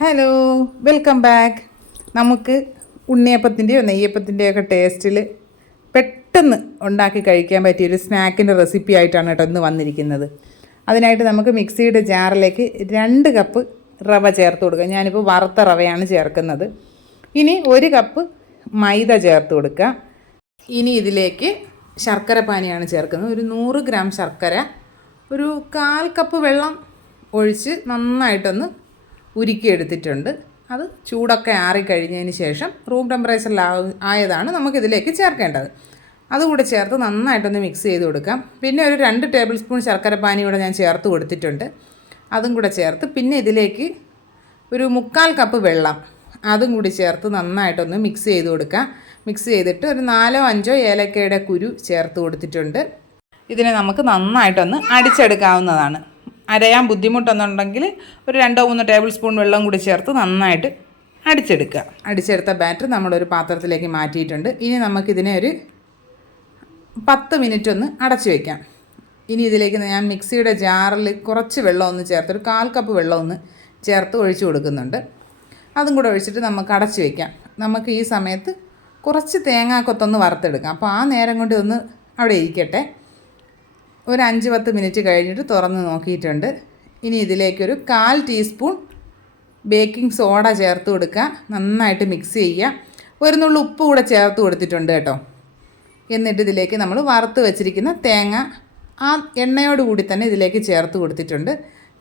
Hello welcome back നമുക്ക് ഉണ്ണിയപ്പത്തിന്റെയോ നെയ്യപ്പത്തിന്റെയോ ഒക്കെ ടേസ്റ്റിൽ പെട്ടെന്ന് ഉണ്ടാക്കി കഴിക്കാൻ പറ്റിയ ഒരു സ്നാക്കിന്റെ റെസിപ്പി ആയിട്ടാണ് കേട്ടോ ഇന്ന് വന്നിരിക്കുന്നത്. അതിനായിട്ട് നമുക്ക് മിക്സിയുടെ ജാറിലേക്ക് രണ്ട് കപ്പ് റവ ചേർത്ത് കൊടുക്കുക ഞാനിപ്പോൾ വറുത്ത റവയാണ് ചേർക്കുന്നത്. ഇനി ഒരു കപ്പ് മൈദ ചേർത്ത് കൊടുക്കുക. ഇനി ഇതിലേക്ക് ശർക്കര പാനിയാണ് ചേർക്കുന്നത്. ഒരു നൂറ് ഗ്രാം ശർക്കര ഒരു കാൽ കപ്പ് വെള്ളം ഒഴിച്ച് നന്നായിട്ടൊന്ന് ഉരുക്കിയെടുത്തിട്ടുണ്ട്. അത് ചൂടൊക്കെ ആറിക്കഴിഞ്ഞതിന് ശേഷം റൂം ടെമ്പറേച്ചറിൽ ആയതാണ് നമുക്കിതിലേക്ക് ചേർക്കേണ്ടത്. അതുകൂടെ ചേർത്ത് നന്നായിട്ടൊന്ന് മിക്സ് ചെയ്ത് കൊടുക്കാം. പിന്നെ ഒരു രണ്ട് ടേബിൾ സ്പൂൺ ശർക്കര പാനി കൂടെ ഞാൻ ചേർത്ത് കൊടുത്തിട്ടുണ്ട്. അതും കൂടെ ചേർത്ത് പിന്നെ ഇതിലേക്ക് ഒരു മുക്കാൽ കപ്പ് വെള്ളം അതും കൂടി ചേർത്ത് നന്നായിട്ടൊന്ന് മിക്സ് ചെയ്ത് കൊടുക്കാം. മിക്സ് ചെയ്തിട്ട് ഒരു നാലോ അഞ്ചോ ഏലക്കയുടെ കുരു ചേർത്ത് കൊടുത്തിട്ടുണ്ട്. ഇതിനെ നമുക്ക് നന്നായിട്ടൊന്ന് അടിച്ചെടുക്കാവുന്നതാണ്. അരയാൻ ബുദ്ധിമുട്ടെന്നുണ്ടെങ്കിൽ ഒരു രണ്ടോ മൂന്നോ ടേബിൾ സ്പൂൺ വെള്ളം കൂടി ചേർത്ത് നന്നായിട്ട് അടിച്ചെടുക്കുക. അടിച്ചെടുത്ത ബാറ്റർ നമ്മളൊരു പാത്രത്തിലേക്ക് മാറ്റിയിട്ടുണ്ട്. ഇനി നമുക്കിതിനെ ഒരു പത്ത് മിനിറ്റ് ഒന്ന് അടച്ചു വയ്ക്കാം ഇനി ഇതിലേക്ക് ഞാൻ മിക്സിയുടെ ജാറിൽ കുറച്ച് വെള്ളം ഒന്ന് ചേർത്ത് ഒരു കാൽ കപ്പ് വെള്ളം ഒന്ന് ചേർത്ത് ഒഴിച്ചു കൊടുക്കുന്നുണ്ട്. അതും കൂടെ ഒഴിച്ചിട്ട് നമുക്ക് അടച്ചു വയ്ക്കാം നമുക്ക് ഈ സമയത്ത് കുറച്ച് തേങ്ങാക്കൊത്തൊന്ന് വറുത്തെടുക്കാം. അപ്പോൾ ആ നേരം കൊണ്ട് ഒന്ന് അവിടെ ഇരിക്കട്ടെ. ഒരു അഞ്ച് പത്ത് മിനിറ്റ് കഴിഞ്ഞിട്ട് തുറന്ന് നോക്കിയിട്ടുണ്ട്. ഇനി ഇതിലേക്കൊരു കാൽ ടീസ്പൂൺ ബേക്കിംഗ് സോഡ ചേർത്ത് കൊടുക്കുക. നന്നായിട്ട് മിക്സ് ചെയ്യുക. ഒരു നുള്ളു ഉപ്പ് കൂടെ ചേർത്ത് കൊടുത്തിട്ടുണ്ട് കേട്ടോ. എന്നിട്ട് ഇതിലേക്ക് നമ്മൾ വറുത്ത് വെച്ചിരിക്കുന്ന തേങ്ങ ആ എണ്ണയോട് കൂടി തന്നെ ഇതിലേക്ക് ചേർത്ത് കൊടുത്തിട്ടുണ്ട്.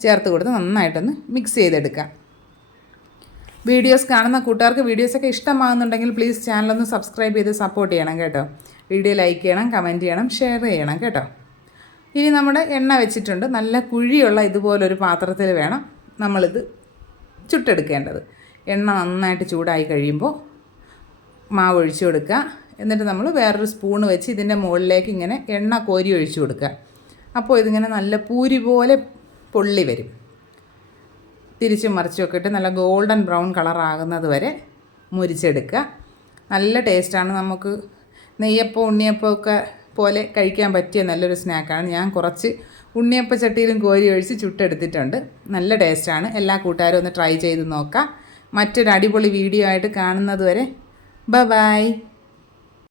ചേർത്ത് കൊടുത്ത് നന്നായിട്ടൊന്ന് മിക്സ് ചെയ്തെടുക്കുക. വീഡിയോസ് കാണുന്ന കൂട്ടുകാർക്ക് വീഡിയോസൊക്കെ ഇഷ്ടമാകുന്നുണ്ടെങ്കിൽ പ്ലീസ് ചാനലൊന്ന് സബ്സ്ക്രൈബ് ചെയ്ത് സപ്പോർട്ട് ചെയ്യണം കേട്ടോ. വീഡിയോ ലൈക്ക് ചെയ്യണം കമന്റ് ചെയ്യണം ഷെയർ ചെയ്യണം കേട്ടോ. ഇനി നമ്മുടെ എണ്ണ വെച്ചിട്ടുണ്ട്. നല്ല കുഴിയുള്ള ഇതുപോലൊരു പാത്രത്തിൽ വേണം നമ്മളിത് ചുട്ടെടുക്കേണ്ടത്. എണ്ണ നന്നായിട്ട് ചൂടായി കഴിയുമ്പോൾ മാവ് ഒഴിച്ചു കൊടുക്കുക. എന്നിട്ട് നമ്മൾ വേറൊരു സ്പൂൺ വെച്ച് ഇതിന്റെ മുകളിലേക്ക് ഇങ്ങനെ എണ്ണ കോരി ഒഴിച്ചു കൊടുക്കുക. അപ്പോൾ ഇതിങ്ങനെ നല്ല പൂരി പോലെ പൊള്ളി വരും. തിരിച്ചും മറിച്ചുമൊക്കെ ഇട്ട് നല്ല ഗോൾഡൻ ബ്രൗൺ കളറാകുന്നത് വരെ മുരിച്ചെടുക്കുക. നല്ല ടേസ്റ്റാണ്. നമുക്ക് നെയ്യപ്പം ഉണ്ണിയപ്പം ഒക്കെ പോലെ കഴിക്കാൻ പറ്റിയ നല്ലൊരു സ്നാക്കാണ്. ഞാൻ കുറച്ച് ഉണ്ണിയപ്പ ചട്ടിയിലും കോരി ഒഴിച്ച് ചുട്ടെടുത്തിട്ടുണ്ട്. നല്ല ടേസ്റ്റാണ്. എല്ലാ കൂട്ടുകാരും ഒന്ന് ട്രൈ ചെയ്ത് നോക്കാം. മറ്റൊരു അടിപൊളി വീഡിയോ ആയിട്ട് കാണുന്നത് വരെ ബ ബൈ